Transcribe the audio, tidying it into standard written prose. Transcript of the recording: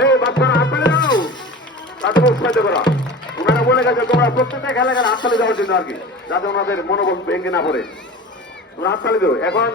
এই বাচ্চারা হাততালি দাও, তাদের উৎসাহিত করা। ওনারা বলে গেছে তোমরা প্রত্যেকটা খেলা খেলা হাততালি দেওয়ার জন্য আর কি, যাতে ওনাদের মনোবল ভেঙে না পড়ে। তোমরা হাততালি দেবো এখন।